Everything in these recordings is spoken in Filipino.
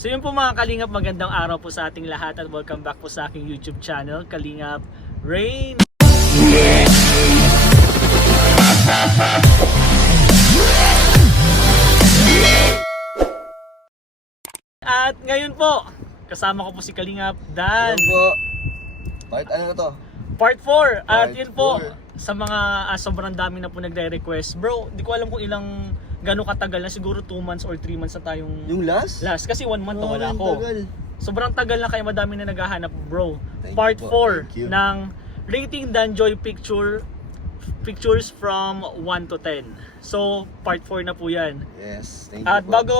So yun po mga Kalingap, magandang araw po sa ating lahat at welcome back po sa aking YouTube channel, Kalingap Rain. At ngayon po, kasama ko po si Kalingap Dan. Hello po. Part ano na to? Part 4. At Part yun po, 4. sa mga sobrang dami na po nagre-request. Bro, di ko alam kung ilang gano'ng katagal na, siguro 2 months or 3 months na tayong Yung last? last. Kasi 1 month na Oh, wala ang ako. tagal. Sobrang tagal na kaya madami na naghahanap, bro. Thank Part you po. Thank 4 you. ng rating Danjoy pictures from 1 to 10. So, part 4 na po yan. Yes, thank you At po. bago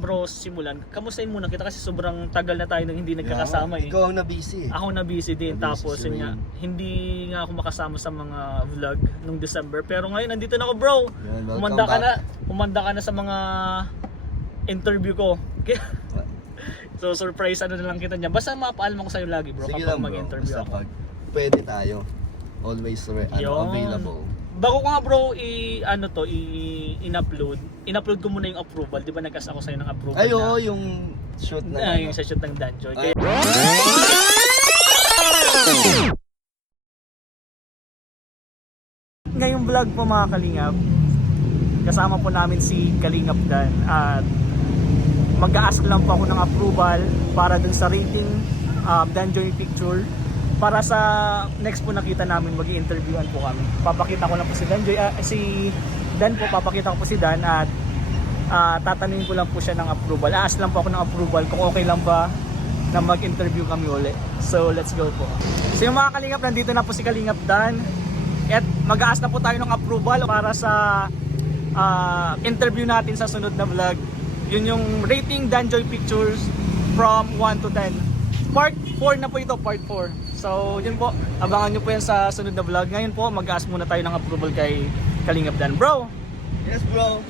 bro simulan, kamustahin muna kita kasi sobrang tagal na tayo nang hindi nagkakasama eh. Ikaw ang na-busy eh. Ako na busy din, Na-busy tapos si yun nga, Wayne. hindi nga ako makasama sa mga vlog nung December. Pero ngayon nandito na ako, bro. Yan, welcome Umanda ka back. na, umanda ka na sa mga interview ko. So surprise ano na lang kita niya. Basta mapaalam ako sa'yo lagi, bro, Sige kapag lang bro, mag-interview basta ako. pag pwede tayo. Always Yun. available. Bago ko nga bro in-upload. In-upload ko muna yung approval. Di ba nag-ask ako sa'yo ng approval Ay na? oo, yung shoot na Yung sa shoot ng Danjoy. Ay. Ngayong vlog po mga Kalingap, kasama po namin si Kalingap Dan at mag-a-ask lang po ako ng approval para dun sa rating Danjoy picture. Para sa next po nakita namin, mag-i-interviewan po kami. Papakita ko lang po si Danjoy, si Dan po, papakita ko po si Dan at tatanungin ko lang po siya ng approval. A-ask lang po ako ng approval kung okay lang ba na mag-interview kami uli. So let's go po. So yung mga Kalingap, nandito na po si Kalingap Dan. At mag-a-ask na po tayo ng approval para sa interview natin sa sunod na vlog. Yun yung rating Danjoy pictures from 1 to 10. Part 4 na po ito, part 4. So yun po, abangan nyo po yan sa sunod na vlog. Ngayon po, mag-a-ask muna tayo ng approval kay Kalingap Dan. Bro! Yes bro.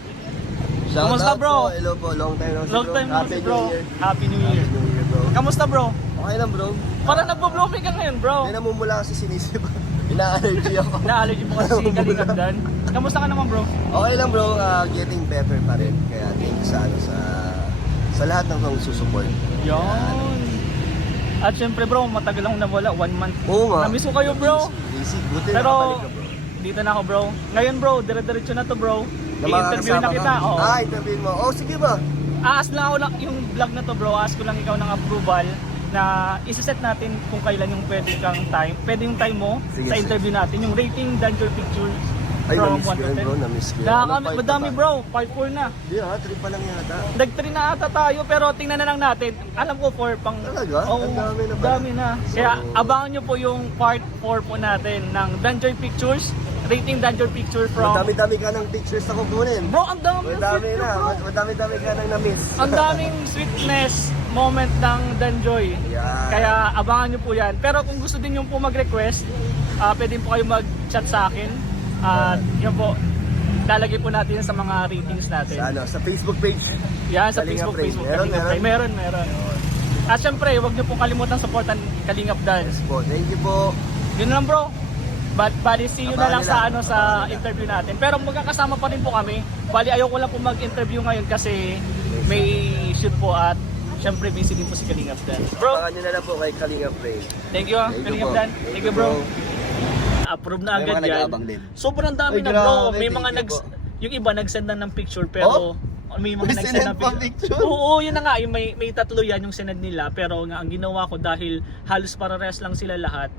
Kamusta, Shoutout bro? po. Hello po, long time no see Long bro. time no Happy see, New bro. Year. Happy New Happy Year. New Year bro. Kamusta, bro? Okay lang bro. Parang nagbo-blooming ka ngayon, bro. Hindi namumula kasi sinisip. Ina-allergy ako. Na-allergy mo kasi si Kalingap Dan. Kamusta ka naman, bro? Okay lang bro, getting better pa rin. Kaya thank you sa lahat ng mga susuport. Yon. At syempre bro, matagal akong nawala, 1 month. Oo nga. Namiss ko kayo, bro. Busy. Buti Pero nakabalik ka bro. dito na ako, bro. Ngayon, bro, dire-diretso na to, bro. Na I-interview na makakasama kita. ka? Oo. Interview mo. Oh, sige ba? Aas lang ako lang yung vlog na to, bro. Aas ko lang ikaw ng approval na isa-set natin kung kailan yung pwede kang time. Pwede yung time mo Sige, sa sige. interview natin. Yung rating Danjoy pictures Ay, from na-miss 1 ko to yun 10. bro. Na-miss ko yun. Nakakami, part madami, pa ba? bro. Part 4 na. Hindi ha, 3 pa lang yata. Nag-3 na ata tayo, pero tingnan na lang natin. Alam ko 4 pang... Talaga? Oo, Ang dami na pala. dami na. Kaya abangan nyo po yung part 4 po natin ng Danjoy Pictures. Rating Danjoy Picture from... Madami-dami ka ng pictures na kukunin. Bro, ang dami yung Madami picture, na. bro. Madami-dami ka nang na-miss. Ang daming sweetness moment ng Danjoy. Yan. Kaya abangan nyo po yan. Pero kung gusto din nyo po mag-request, pwede po kayo mag-chat sa akin. At yun po, lalagay po natin yan sa mga ratings natin. Sa Facebook page. Yan, sa Kalingap Facebook. Rain. Meron. At syempre, huwag nyo po kalimutan supportan Kalingap Dan. Yes po. Thank you po. Yun lang bro. Bali, see you na lang sa Abangan sa nila. interview natin. Pero magkakasama pa rin po kami. Bali, ayoko lang po mag-interview ngayon kasi may shoot po at syempre busy din po si Kalingap Dan. Bro, Abangan nyo na lang po kay Kalingap Rain. thank you Kalingap po. Dan. Thank you bro. Approve na May agad mga yan. nag-aabang din. Sobrang dami Ay, na bro. grabe, May mga thank you po. yung iba nag-send na ng picture pero may mga May nag-send sinend ng pa picture. picture? Oo, yun na nga. Yung may tatlo yan yung sinend nila. Pero nga, ang ginawa ko dahil halos parehas lang sila lahat,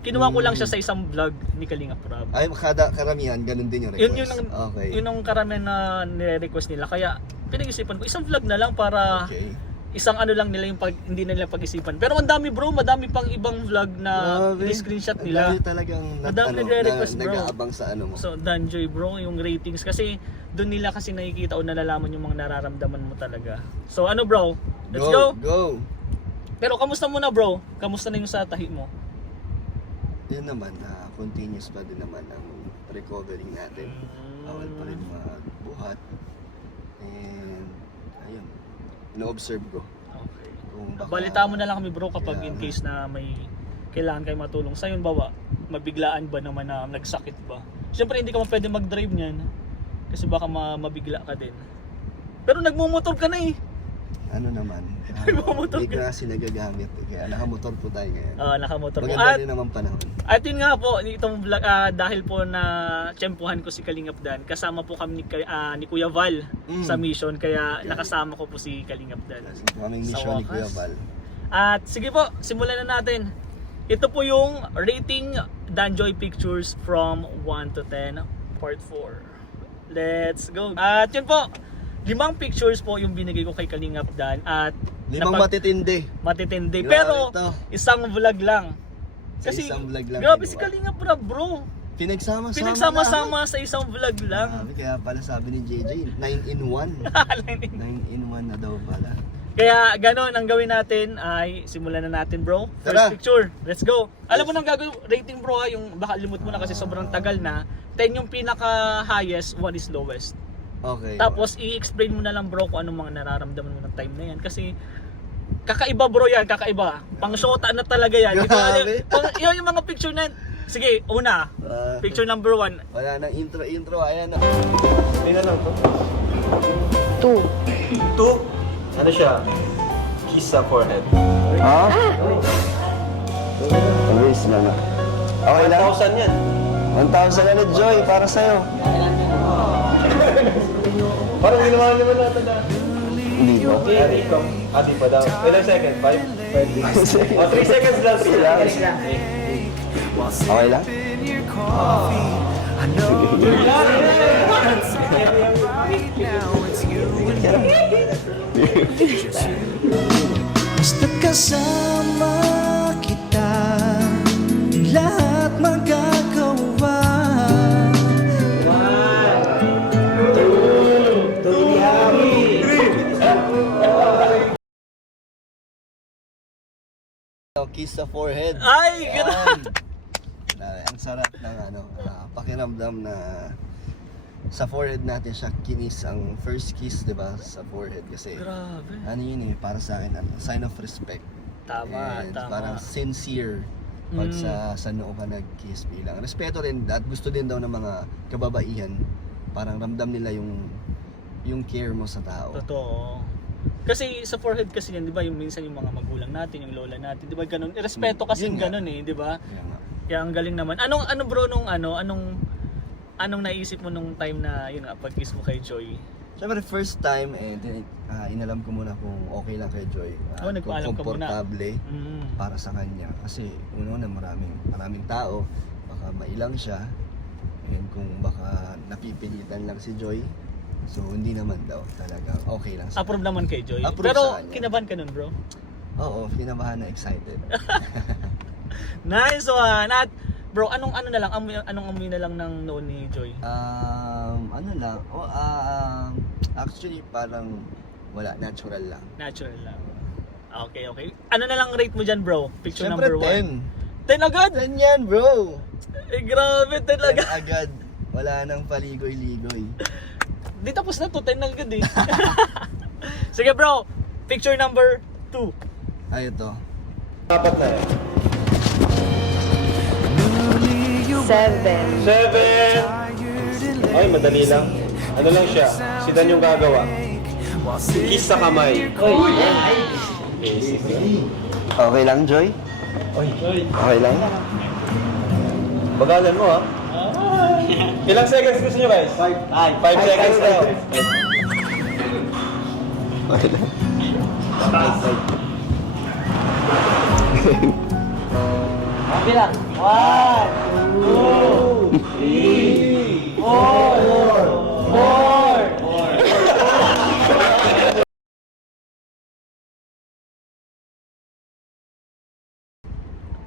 kinuha ko lang siya sa isang vlog ni Kalingap Rob. Ay, karamihan, ganun din yung Yun request. Okay. yun ang karamihan na nire-request nila. Kaya pinag-isipan ko, isang vlog na lang para Okay. isang ano lang nila yung hindi na nila pag-isipan. Pero ang dami bro, madami pang ibang vlog na Grabe. screenshot Ang nila. dami talagang Madami nagre-request, bro. nag-aabang sa ano mo. So Danjoy bro, yung ratings kasi doon nila kasi nakikita o nalalaman yung mga nararamdaman mo talaga. So ano bro? Let's go. Go! Pero kamusta muna bro? Kamusta na yung sa tahi mo? Yun naman, continuous pa din naman ang recovery natin. Bawal pa rin magbuhat. And, ayun, ino-observe ko. Okay. Kung baka, Balita mo na lang kami bro kapag in Yeah. case na may kailangan kayo matulong. Sa yun bawa, mabiglaan ba naman na nagsakit ba? Siyempre hindi ka man pwede mag-drive niyan kasi baka mabigla ka din. Pero nagmumotor ka na eh. ano naman, Nagmamotor hindi ko kasi nagagamit. Kaya nakamotor po tayo ngayon. Nakamotor po. Maganda At, din naman panahon. at yun nga po, itong vlog, dahil po na tsempuhan ko si Kalingap Dan, kasama po kami ni Kuya Val sa mission, kaya nakasama ko po si Kalingap Dan. Kasi po kaming Sa mission ni wakas. Kuya Val. At sige po, simulan na natin. Ito po yung rating Danjoy Pictures from 1 to 10, part 4. Let's go. At yun po, 5 pictures po yung binigay ko kay Kalingap Dan at 5 matitindi. matitindi. Grabe Pero to. isang vlog lang. Sa isang vlog lang grabe ginawa. si Kalingap na bro. Pinagsama-sama Pinagsama-sama sa isang vlog lang. Grabe, kaya pala sabi ni JJ, 9 in 1. 9 in 1 na daw pala. Kaya gano'n ang gawin natin ay simulan na natin bro. First Tara. picture, let's go. Alam mo nang gagawin rating bro yung baka limot mo na kasi sobrang tagal na. 10 yung pinaka highest, 1 is lowest. Okay. Tapos i-explain mo na lang bro kung anong mga nararamdaman mo ng time na yan kasi kakaiba bro yan, kakaiba. Pang-shota na talaga yan. Di ba? Grabe. Yun yung mga picture na yan. Sige, una, picture number 1. Wala nang intro, ayan na. Tingnan lang to. 2. Ano siya? Kiss sa forehead. Ha? Always na na. Okay lang? 1,000 yan. 1,000 ulit, Joy, para sa'yo. Parang ginawa naman natin na. Hindi ko. Ikaw. Di pa daw. Ilang second? 5? 3 seconds lang. 3 seconds lang. Okay lang? Basta kasama kita, lahat magagawa. Kiss sa forehead. Ay, Yan. Ang sarap ng pakiramdam na sa forehead natin siya kinis ang first kiss, 'di ba? Sa forehead kasi grabe. ano yun para sa akin, sign of respect. Tama, And tama. parang sincere pag sa noo ka nag-kiss bilang. Respeto rin at gusto din daw ng mga kababaihan, parang ramdam nila yung care mo sa tao. Totoo. Kasi sa forehead kasi yan, 'di ba, yung minsan yung mga magulang natin, yung lola natin, 'di ba, ganun. Respeto kasi Yun nga. ganun 'di ba? Kaya nga. Kaya ang galing naman. Ano bro anong naisip mo nung time na yun nga pag-kiss mo kay Joy? Siyempre first time inalam ko muna kung okay lang kay Joy. Kung nagpaalam ka muna. komportable para sa kanya kasi una maraming tao, baka mailang siya, and kung baka napipilitan lang si Joy, so hindi naman daw talaga okay lang sa Approve naman kay Joy. Approve Pero sa kanya. kinabahan ka nun bro? Oo, kinabahan na excited. Nice one. At bro, anong amoy na lang ng noon ni Joy? Actually parang wala, natural lang. Natural lang. Okay. Ano na lang rate mo dyan bro? Picture Siyempre number 1. 10. 10 agad? 10 yan bro! Eh grabe, 10 10 agad. agad. Wala nang paligoy-ligoy. Di tapos na to, 10 agad eh. Sige bro, picture number 2. Ay, ito. Apat na yan. 7. 7! Ay, madali lang. Ano lang siya? Si Dan yung gagawa. Kiss sa kamay. Basic lang. Okay lang, Joy? Okay lang? Bagalan mo ha. Ilang seconds gusto nyo guys? 5 seconds daw. Okay lang. Bilang. 1, 2, 3, 4.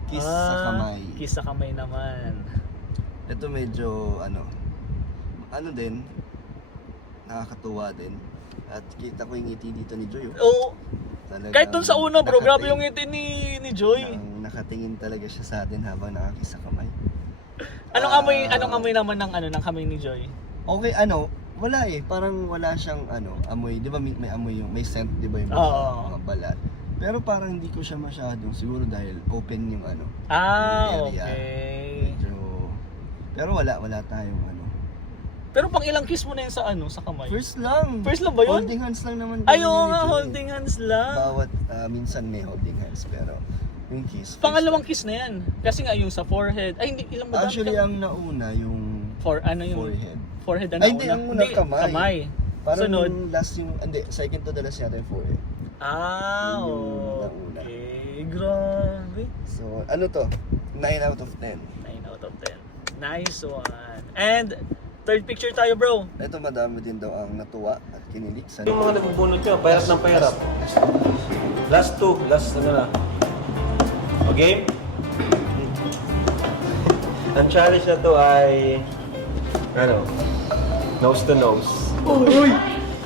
Kiss sa kamay. Kiss sa kamay naman. Ito medyo, din, nakakatuwa din. At kita ko yung ngiti dito ni Joy. Oo. Talagang Kahit dun sa una bro, grabe nakatingin- yung ngiti ni Joy. Nakatingin talaga siya sa atin habang nakakiss sa kamay. Anong amoy naman ng kamay ni Joy? Okay, wala eh. Parang wala siyang amoy. Di ba may amoy may scent, di ba yung Oo. mga balat. Pero parang hindi ko siya masyadong siguro dahil open yung area. Okay. Medyo, pero wala tayong Pero pang ilang kiss mo na yun sa ano, sa kamay? First lang. First lang ba yun? Holding hands lang naman. Ay, kami oo ni nga, Joy. holding hands lang. Bawat, minsan may holding hands, pero yung kiss. first Pangalawang lang. kiss na yan. Kasi nga yung sa forehead. Ay, hindi, ilang madami Actually, ka- ang nauna yung ano yung forehead. forehead ang Ay, hindi, nauna? ang una kamay. Kamay. Parang Sunod. yung last yung, hindi, second to the last yata yung forehead. Ah, Yun yung nauna. okay. Grabe. So, ano to? 9 out of 10. 9 out of 10. Nice one. And, third picture tayo, bro. Ito madami din daw ang natuwa at kinilig sa Yung mga nagbubunot nyo, pahirap ng pahirap. Last two, last ano na. O game? Ang challenge na to ay ano? Nose to nose. Uy!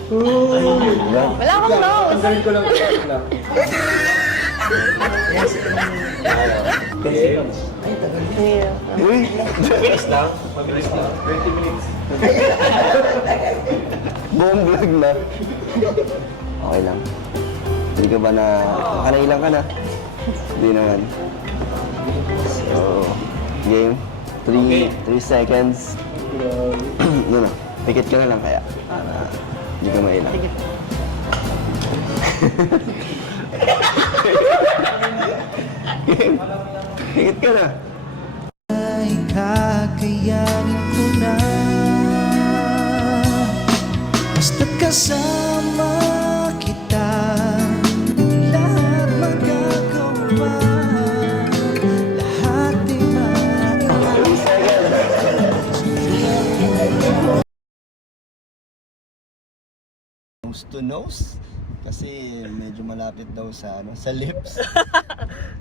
Wala akong nose. Tanggalin ko lang. Uy! Mabilis lang. Mabilis lang. 20 minutes. Buong vlog na. Okay lang. Hindi ka ba na... Kanailang ka na? Hindi naman. So, game. 3 seconds. Ano na? Pikit ka na lang kaya. Para hindi ka mailang. Game. Pikit ka na. Ay kakayanin ko na. Basta't kasama kita, lahat magagawa, lahat ay Nose to nose. Kasi medyo malapit daw sa sa lips.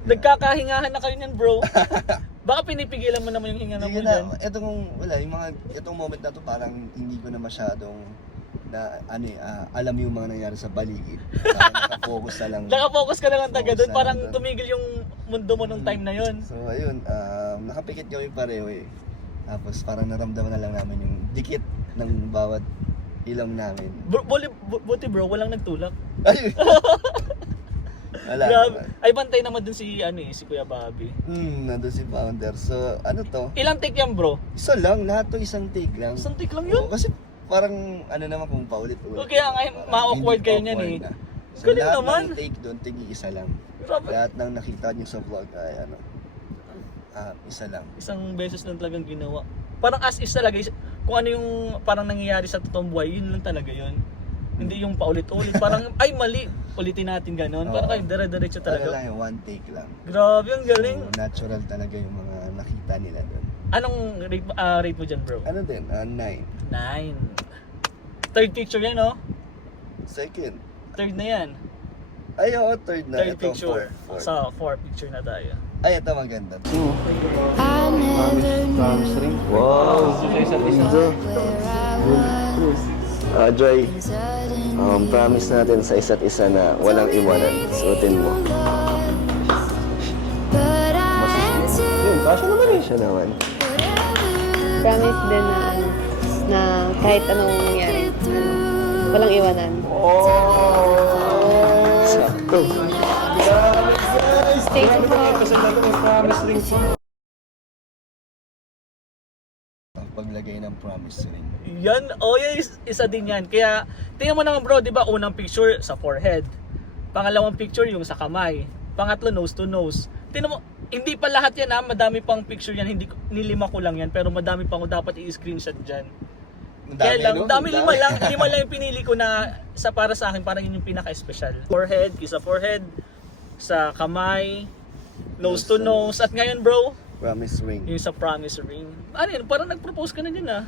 Nagkakahingahan na kayo niyan, bro. Baka pinipigilan mo naman yung hinga na mo Hindi dyan. na, itong moment na to parang hindi ko na masyadong alam yung mga nangyari sa paligid. Parang nakafocus na lang. Nakafocus ka na lang taga doon, Focus na parang lang doon. tumigil yung mundo mo nung time na yon. So ayun, nakapikit kami pareho eh. Tapos parang naramdaman na lang namin yung dikit ng bawat ilong namin. Buti bro, walang nagtulak. Ay! Wala Grabe. naman. Ay, bantay naman dun si Kuya Bobby. Nandun si Founder. So ano to? Ilang take yan, bro? Isa lang, lahat to isang take lang. Isang take lang Oo, yun? kasi parang naman kung paulit-ulit. Okay, ang Parang ma-awkward hindi kayo niyan awkward eh. na. So Galing lahat naman. ng take doon, tigi-isa lang. Grabe. Lahat ng nakita niyo sa vlog ay isa lang. Isang beses lang talagang ginawa. Parang as is talaga. Kung ano yung parang nangyayari sa totoong buhay, yun lang talaga yun. Hindi yung paulit-ulit. Parang, ay mali. Ulitin natin ganun. Parang Oo. kayo dire-diretso Ano talaga. lang yung one take lang. Grabe, ang galing. So, natural talaga yung mga nakita nila doon. Anong rate mo dyan, bro? Ano din? 9. 9. Third picture yan, no? Second. Third na yan. Ay, oo, third na. Third Ito, picture. fourth. Sa 4 picture na tayo. Ay, ito maganda. I never knew Wow! where I was. Joy, Suddenly promise natin sa isa't isa na walang iwanan. Suotin mo. but I answered Kasya naman eh. Siya naman. whatever Promise din na na kahit anong mangyari, walang iwanan. Sakto. Thank you po. Paglagay ng promise ring. Yan, isa din yan. Kaya, tingnan mo naman bro, di ba, unang picture sa forehead. Pangalawang picture yung sa kamay. Pangatlo, nose to nose. Tingnan mo, hindi pa lahat yan ha, madami pang picture yan. Hindi, nilima ko lang yan, pero madami pang dapat i-screenshot dyan. Kaya lang, lima lang yung pinili ko na para sa akin, parang yun yung pinaka-special. Forehead, isa forehead, sa kamay, nose to nose, at ngayon bro, Promise ring. yung sa promise ring. Ano yun, parang nag-propose ka na dyan ah.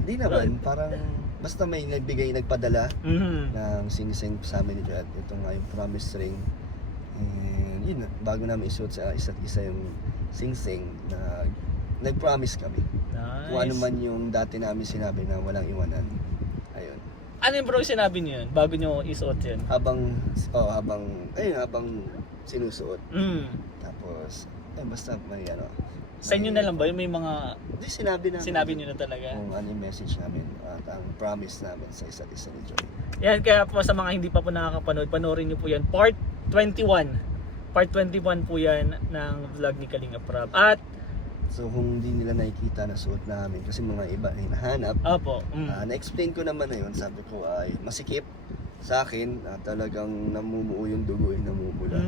Hindi naman, parang basta may nagpadala Mhm. ng sinisend sa amin ni Jad. Ito nga yung promise ring. And yun, bago namin isuot sa isa't isa yung sing-sing na nag-promise kami. Nice. Kung ano man yung dati namin sinabi na walang iwanan. Ayun. Ano yung bro yung sinabi niyo yun bago niyo isuot yun? Habang sinusuot. Tapos, basta may Sa inyo na lang ba yung may mga Hindi, sinabi namin. sinabi niyo na talaga? Kung ano yung message namin at ang promise namin sa isa't isa ni Joy. Yan, kaya po sa mga hindi pa po nakakapanood, panoorin niyo po yan. Part 21. Part 21 po yan ng vlog ni Kalinga Prab. At So kung hindi nila nakikita na suot namin kasi mga iba hinahanap, Opo. na-explain ko naman na yun. Sabi ko ay masikip sa akin, talagang namumuo yung dugo, namumula.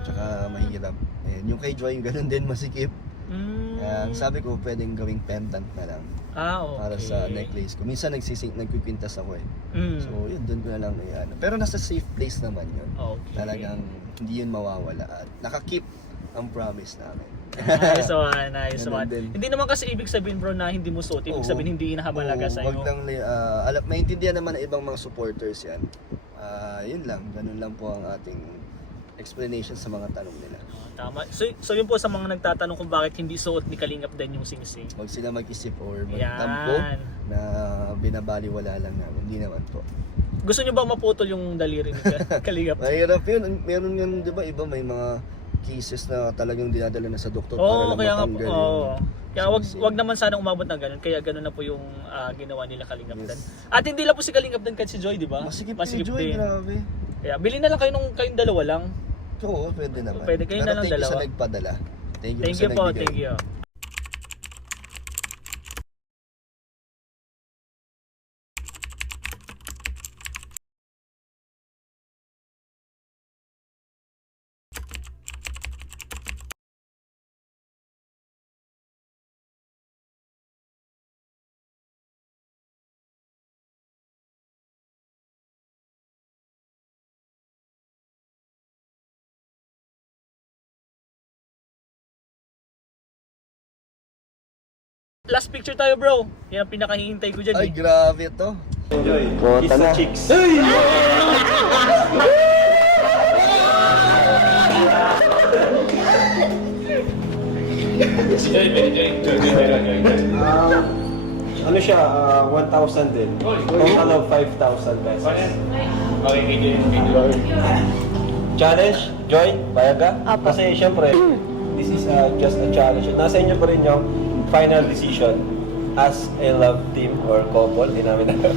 Tsaka mahirap. Ayan, yung kay Joy, ganun din masikip. Sabi ko pwedeng gawing pendant na lang Okay. para sa necklace ko. Minsan nagpipintas ako eh. So yun, doon ko na lang Pero nasa safe place naman yun. Okay. Talagang hindi yun mawawala at nakakip ang promise namin. Nice one, nice Ganun one. din. Hindi naman kasi ibig sabihin bro na hindi mo suot. Ibig Oo. sabihin hindi inahabalaga Oo, sa'yo. wag lang, maintindihan naman ng ibang mga supporters yan. Yun lang, ganun lang po ang ating explanation sa mga tanong nila. Tama. So yun po sa mga nagtatanong kung bakit hindi suot ni Kalingap Dan yung singsing. Huwag sila mag-isip or Yan. magtampo na binabaliwala lang namin. Hindi naman po. Gusto nyo ba maputol yung daliri ni Kalingap? Mahirap yun. Meron yun, di ba, iba may mga cases na talagang dinadala na sa doktor para Oo, lang kaya nga po. matanggal Oo. Kaya singsing. wag naman sana umabot ng ganun. Kaya ganun na po yung ginawa nila Kalingap Dan. At hindi lang po si Kalingap Dan kahit si Joy, di ba? Masikip si Joy, grabe. Kaya bilhin na lang kayo kayong dalawa lang. Oo, pwede naman. Pwede kayo na lang Pero thank you dalawa. sa nagpadala. Thank you, Thank sa you po, nagbigay. thank you. Last picture tayo bro. Yan ang pinakahihintay ko dyan. Ay, eh. grabe to. Enjoy. Kota Kiss sa na. cheeks. Ano siya, 1,000 din. Total of 5,000 pesos. Challenge, Joy, bayag ka? Apo. Kasi syempre, this is just a challenge. Nasa inyo pa rin yung final decision as a love team or couple. Hindi namin alam.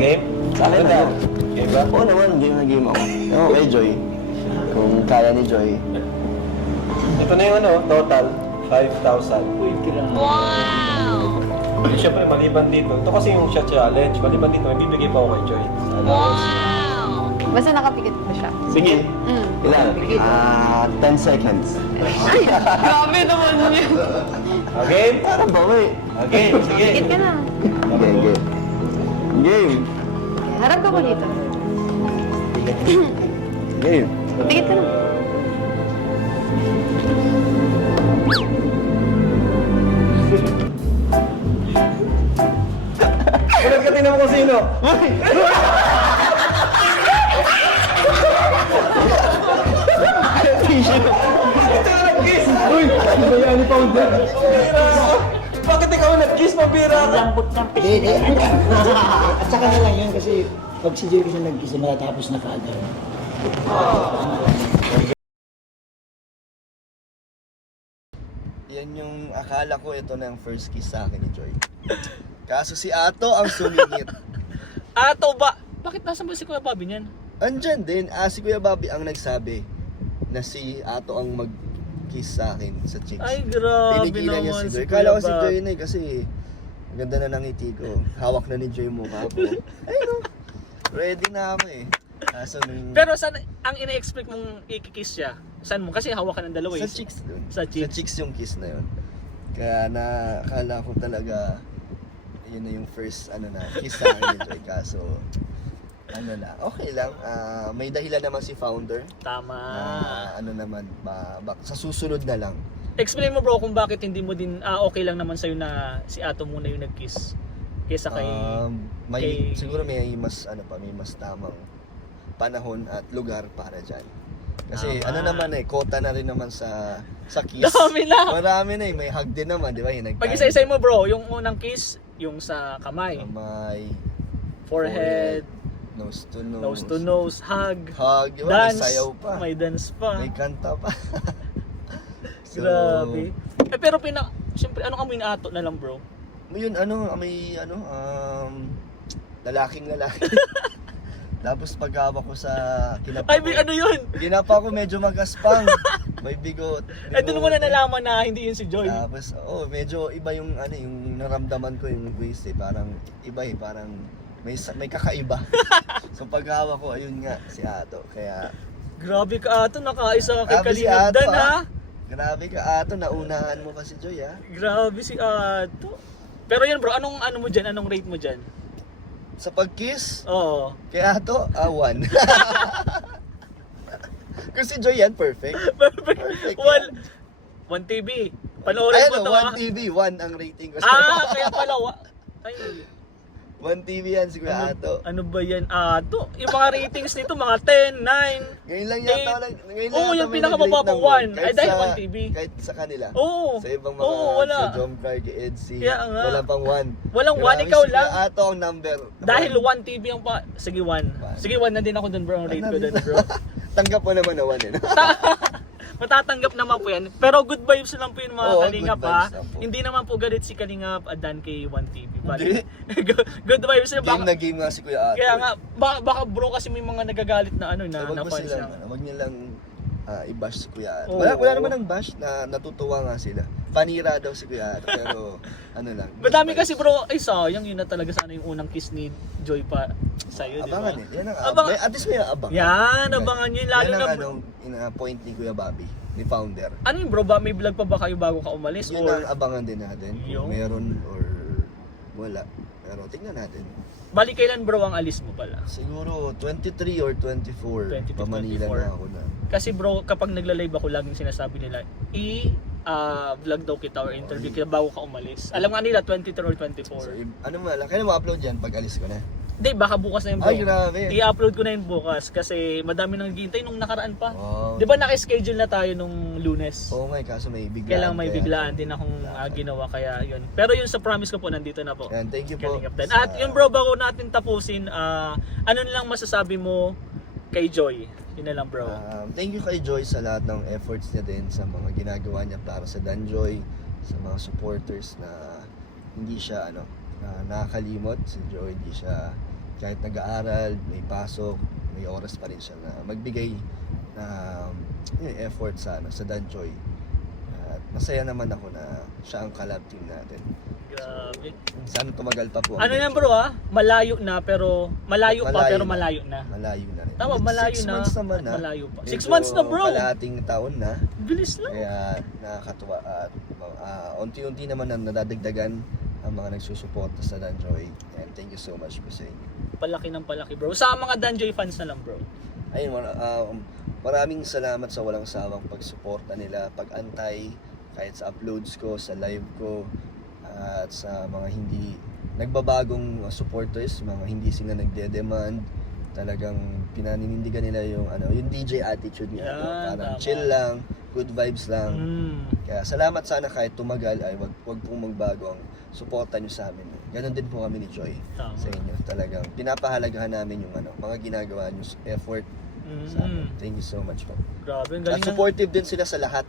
Game? Sa akin na yun. Game ba? Oo naman, game na game ako. Ewan kay Joy. Kung kaya ni Joy. Ito na yung total, 5,000. Uy, grabe. Hindi, syempre, maliban dito. Ito kasi yung siya challenge. Maliban dito, may bibigay pa ako kay Joy. Basta nakapikit pa siya. Sige. Ilan? 10 seconds. Grabe naman yun. Okay? Parang bawi. Okay, sige. Pikit ka na. Game, game. Game. Harap ka mo dito. Game. Pikit ka na. Ulit ka tinan mo kung sino. Ito na nag-kiss! Uy! Ano ba yan ni Pounder? Bakit ikaw nag-kiss? Mabira ka! Hindi. At saka na lang yun kasi pag si Jerry siya nag-isa matatapos na kaagad. Yan yung akala ko ito na yung first kiss sa akin ni Joy. Kaso si Ato ang sumingit. Ato ba? Bakit nasa ba si Kuya Bobby niyan? Andyan din, si Kuya Bobby ang nagsabi na si Ato ang mag-kiss sa akin sa cheeks. Ay, grabe Tinigilan niya naman si si Joy. Kuya Kala ko si Bob. Joy na kasi ang ganda na ng ngiti ko. Hawak na ni Joy yung mukha ko. Ay no, ready na ako eh. Kaso nung... Pero saan ang ina-expect mong i-kiss siya? Saan mo? Kasi hawakan ng dalawa eh. Sa cheeks dun. Sa cheeks. Sa cheeks yung kiss na yun. Kaya nakakala ko talaga yun na yung first kiss sa akin ni Joy. Kaso okay lang. May dahilan naman si founder. Tama. Naman, sa susunod na lang. Explain mo bro kung bakit hindi mo din okay lang naman sa'yo na si Ato muna yung nag-kiss kesa kay Siguro may mas may mas tamang panahon at lugar para diyan. Kasi Tama. quota na rin naman sa kiss. Dami na. Marami na may hug din naman, di ba? Yung Pag isa-isay mo bro, yung unang kiss, yung sa kamay, Kamay, forehead, nose to nose. nose to nose, hug, Hug, di ba? May dance, sayaw pa. may dance pa. May kanta pa. So, Grabe. Pero siyempre anong amoy na Ato na lang bro? Yun, lalaking lalaki. Tapos pagkawak ko sa kinapa Ay, ko, ano yun? kinapa ko medyo magaspang. May bigot. Eh, doon mo na nalaman na hindi yun si Joy. Tapos, medyo iba yung yung naramdaman ko yung waist eh. Parang iba eh, parang may kakaiba. So paghawa ko, ayun nga, si Ato. Kaya, Grabe ka Ato, nakaisa ka kay grabe si Kalingap Ato Dan ha. Grabe ka Ato, naunahan mo pa si Joy ha. Grabe si Ato. Pero yun bro, anong ano mo dyan? Anong rate mo dyan? Sa pag-kiss, Oo. kay Ato, 1. Kung si Joy yan, perfect. Perfect. Perfect 1 TV. Panoorin Ayun, mo to ha. 1 TV, 1 ang rating ko. Kaya pala. Ay, 1 TV yan si Kuya Ato. ano ba yan? Ato. Yung mga ratings nito, mga 10, 9. Ngayon lang yata, ngayon lang Oo, yata yung may pinakamababang nag-rate ng 1. Ay, dahil 1 TV. Kahit sa kanila. Oo. Sa ibang mga, Oo, wala. sa Jom Clark, Edsy, Kaya nga. wala pang 1. Walang 1, ikaw lang. Si Kuya Ato ang number. Dahil one. 1 TV ang pa. Sige, 1. Sige, 1 na din ako dun bro. Ang rate ko dun bro. Tanggap mo naman na 1 eh. Matatanggap naman po yan. Pero good vibes lang po yun mga Oo, Kalingap good ha. vibes lang po. Hindi naman po galit si Kalingap Adan kay 1TV. Hindi. Good vibes lang. Game na game nga si Kuya Ato. Kaya nga, baka bro kasi may mga nagagalit na ano na, Wag na mo fans silang, niya. wag niyo lang i-bash si Kuya Ato. Oo. Wala naman ang bash, na natutuwa nga sila. Panira daw si Kuya Ato, pero ano lang. Madami kasi bro, ay sayang yun na talaga sana yung unang kiss ni Joy pa sa'yo, di ba? Abangan eh. Yan ang Abangan. At least may abangan. Yan, abangan nyo. Lalo yan na, ang point ni Kuya Bobby, ni founder. ano yun bro, ba may vlog pa ba kayo bago ka umalis? Yun Or ang abangan din natin. Yung? Kung meron or wala. Pero tingnan natin. balik kailan bro ang alis mo pala? Siguro 23 or 24. 22, Pa-Manila 24. na ako na. Kasi bro, kapag nagla-live ako, laging sinasabi nila, vlog daw kita or interview kita bago ka umalis. Alam nga nila, 23 or 24. So, ano mo lang, kailan mo upload yan pag alis ko na? Hindi, baka bukas na yun bro. Ay, grabe. I-upload ko na yun bukas kasi madami nang naghihintay nung nakaraan pa. Oh. Di ba naka-schedule na tayo nung Lunes? Oo nga, kaso may biglaan. Kailangan may kaya- biglaan din akong ginawa kaya yun. Pero yun sa promise ko po, nandito na po. Yan, thank you po. Kalingap Dan. sa- At yun bro, bago natin tapusin, ano lang masasabi mo kay Joy? Yun na lang bro. Thank you kay Joy sa lahat ng efforts niya din, sa mga ginagawa niya para sa Danjoy, sa mga supporters na hindi siya nakakalimot. Si Joy, hindi siya kahit nag-aaral, may pasok, may oras pa rin siya na magbigay effort sa Danjoy. At masaya naman ako na siya ang collab team natin. Grabe. Sana tumagal pa po. Ano yan bro malayo na pero malayo pa Malayo pero na. malayo na. Malayo na rin. Tama, malayo 6 na. months naman at na. malayo pa. 6 Medyo months na bro. Kalahating taon na. Bilis lang. Kaya nakakatuwa at unti-unti naman na nadadagdagan ang mga nagsusuporta sa Danjoy. And thank you so much po sa inyo. Palaki ng palaki bro. Sa mga Danjoy fans na lang bro. Ayun, maraming salamat sa walang sawang pagsuporta nila, pag-antay, kahit sa uploads ko, sa live ko, at sa mga hindi nagbabagong supporters, mga hindi sila nagde-demand, talagang pinaninindigan nila yung DJ attitude niya. Yan, Parang tama. chill lang, good vibes lang. Mm. Kaya salamat sana kahit tumagal ay wag pong magbago ang suporta niyo sa amin. Ganon din po kami ni Joy Tama. sa inyo. Talagang pinapahalagahan namin yung mga ginagawa niyo effort sa amin. Thank you so much po. Grabe, ang At galing ng... supportive din sila sa lahat.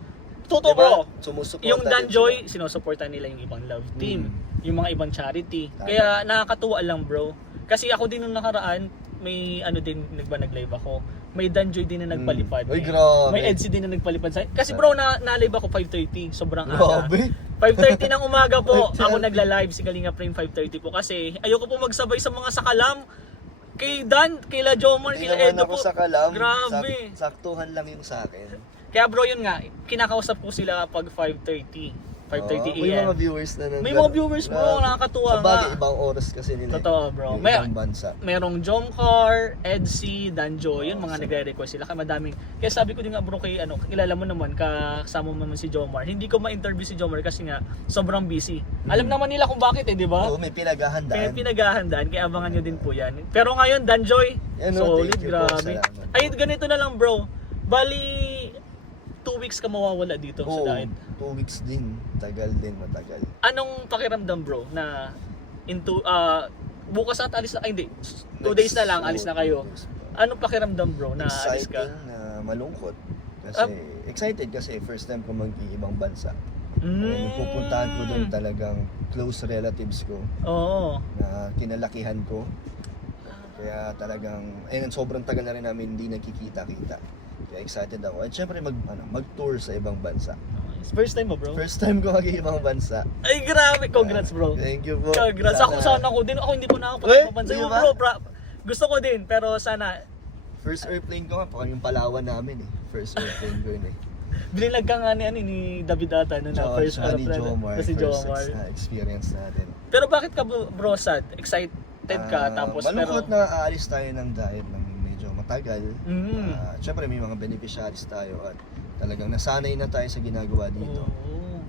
Totoo Diba? bro. Sumusuporta Yung din Danjoy, sila. sinusuporta nila yung ibang love team. Mm. Yung mga ibang charity. Tama. Kaya nakakatuwa lang bro. Kasi ako din nung nakaraan, may nag-live ako. May Danjoy din na nagpalipad. Uy, grabe. May EDC din na nagpalipad sa. Kasi bro, na-live ako 5:30. Sobrang aga. Grabe. 5:30 ng umaga po, 5:30. ako nagla-live si Kalinga Frame 5:30 po kasi ayoko po magsabay sa mga sakalam. Kay Dan, kay La Jomar, Hindi kay naman Edo ako po. sa kalam. Grabe. Saktuhan lang yung sa akin. Kaya bro, yun nga, kinakausap ko sila pag 5:30 May AM. mga viewers na May mga viewers bro, nakakatuwa Sa bagay, nga. ibang oras kasi nila. Totoo bro. Yung May, ibang bansa. merong Jomcar, Edsy, Danjo, yun mga nagre-request sila. Kaya madaming. Kaya sabi ko din nga bro kay kilala mo naman, kasama mo naman si Jomar. Hindi ko ma-interview si Jomar kasi nga sobrang busy. Alam naman nila kung bakit di ba? Oo, may pinaghahandaan. Kaya pinaghahandaan, kaya abangan nyo din po yan. Pero ngayon, Danjoy, Yan, solid, thank you po, grabe. salamat. Ay, ganito na lang bro. Bali, 2 weeks ka mawawala dito sa Oo, diet. 2 weeks din. Tagal din, matagal. Anong pakiramdam bro na bukas at alis na, ay hindi, 2 days na lang, alis na kayo. Anong pakiramdam bro na alis ka? Exciting na malungkot. Kasi excited kasi first time ko mag-iibang bansa. Yung pupuntahan ko doon talagang close relatives ko Oo. na kinalakihan ko. Kaya talagang, sobrang tagal na rin namin hindi nagkikita-kita. Kaya excited ako. At syempre mag-tour sa ibang bansa. First time mo, bro? First time ko mag-ibang bansa. Ay, grabe! Congrats, bro. Thank you po. Congrats. Ako sana ko din. Ako hindi po nakapunta Eh, sa bansa. di Yung ba? bro, gusto ko din. Pero sana, First airplane ko nga, yung Palawan namin eh. First airplane ko yun eh. binilag ka nga ni David Ata na first Tsaka ni aeroplane. Jomar, Si first Jomar. experience natin. Pero bakit ka, bro, sad? Excited ka, tapos malungkot pero... na aalis tayo ng diet ng medyo matagal. Mm. Siyempre may mga beneficiaries tayo at talagang nasanay na tayo sa ginagawa dito. Oo.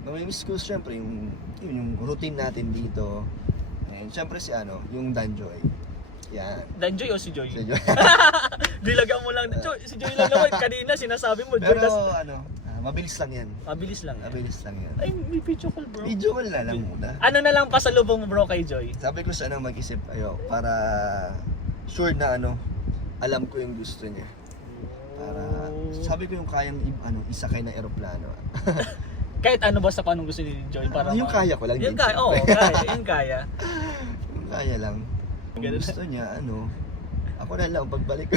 Namimiss ko siyempre yung routine natin dito. And siyempre yung Danjoy. Yan. Dan Joy o si Joy? Si Joy. Dilagan mo lang. Si Joy lang naman. Kanina sinasabi mo, Joy. Pero tas- mabilis lang yan. Mabilis lang. Mabilis lang yan. Ay, may video call, bro. Video call na lang muna. Ano na lang pasalubong mo, bro, kay Joy? Sabi ko sana mag-isip kayo para sure na alam ko yung gusto niya. Para sabi ko yung kayang isakay ng eroplano. Kahit ano basta kung anong gusto ni Joy para Yung kaya ko lang Yung din, kaya, oo, siyempre. kaya, yung kaya. Yung kaya lang. Kung Ganun. gusto niya ako na lang pagbalik ko.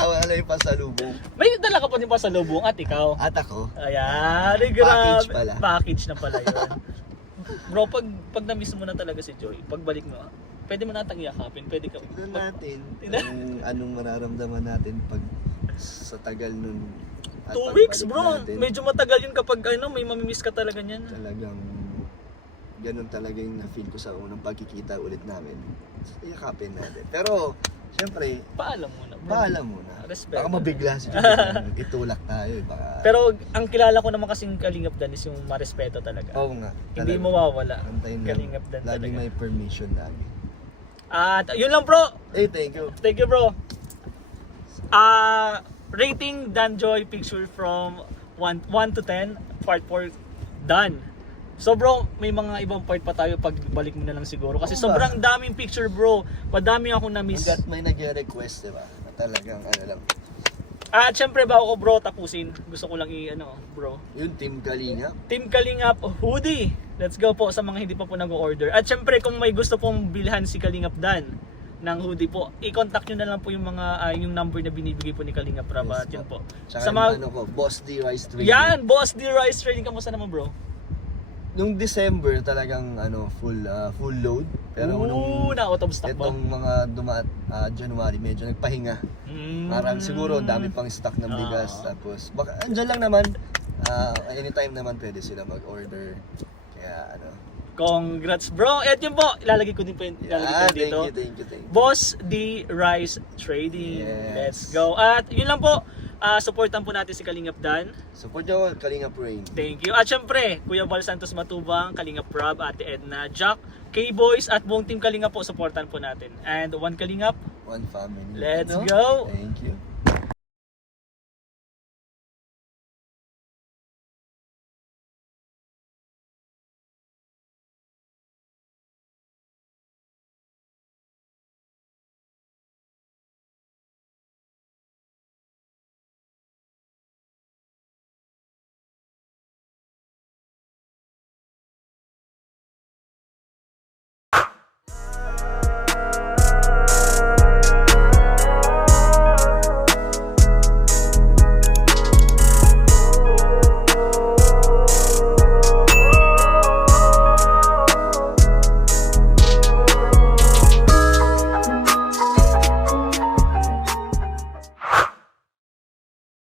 Ako na lang yung pasalubong. May dala ka pa din pasalubong at ikaw. At ako. Ayan, ay, grabe. Package pala. Package na pala yun. Bro, pag na-miss mo na talaga si Joy, pagbalik mo, pwede mo natang iyakapin, pwede ka. Tignan natin Tignan. kung anong mararamdaman natin pag sa tagal nun. At 2 weeks, pagbalik bro. natin, Medyo matagal yun kapag may mamimiss ka talaga niyan. talagang ganun talaga yung na-feel ko sa unang pagkikita ulit namin. Iyakapin natin. Pero, syempre, Paalam muna, bro. paalam muna. Respect. Baka mabigla si Joy. Itulak tayo. Baka... Pero ang kilala ko naman kasing Kalingap Dan is yung marespeto talaga. Oo nga. Hindi talaga. mawawala. Antayin lang. Kalingap Dan Lagi talaga. may permission lagi. At yun lang, bro. Thank you. Thank you, bro. Rating Danjoy picture from 1 to 10, part 4 done. So bro, may mga ibang part pa tayo pag balik mo na lang siguro kasi Oo sobrang daming picture, bro. Madami akong na-miss. Hanggat may nag-request, diba? Na talagang lang. At syempre bago ko, bro, tapusin, gusto ko lang bro. Yung Team Kalingap. Team Kalingap hoodie. Let's go po sa mga hindi pa po nag-order. At syempre kung may gusto pong bilhan si Kalingap Dan ng hoodie po, i-contact nyo na lang po yung mga yung number na binibigay po ni Kalingap Rab. At yun po. Tsaka Sa mga Boss D Rice Trading. yan, Boss D Rice Trading, kamusta naman, bro? Nung December talagang full load. Pero nung na out of stock ba? itong mga January medyo nagpahinga. Parang siguro dami pang stock ng bigas. Tapos baka andyan lang naman. Anytime naman pwede sila mag-order. Kaya Congrats, bro. At yun po, ilalagay ko din po dito. Thank you. Boss D Rice Trading. Yes. Let's go. At yun lang po, supportan po natin si Kalingap Dan. Support nyo Kalingap Rain. Thank you. At syempre, Kuya Val Santos Matubang, Kalingap Rab, Ate Edna, Jack, K-Boys at buong team Kalingap po, supportan po natin. And one Kalingap, One family. let's go. Thank you.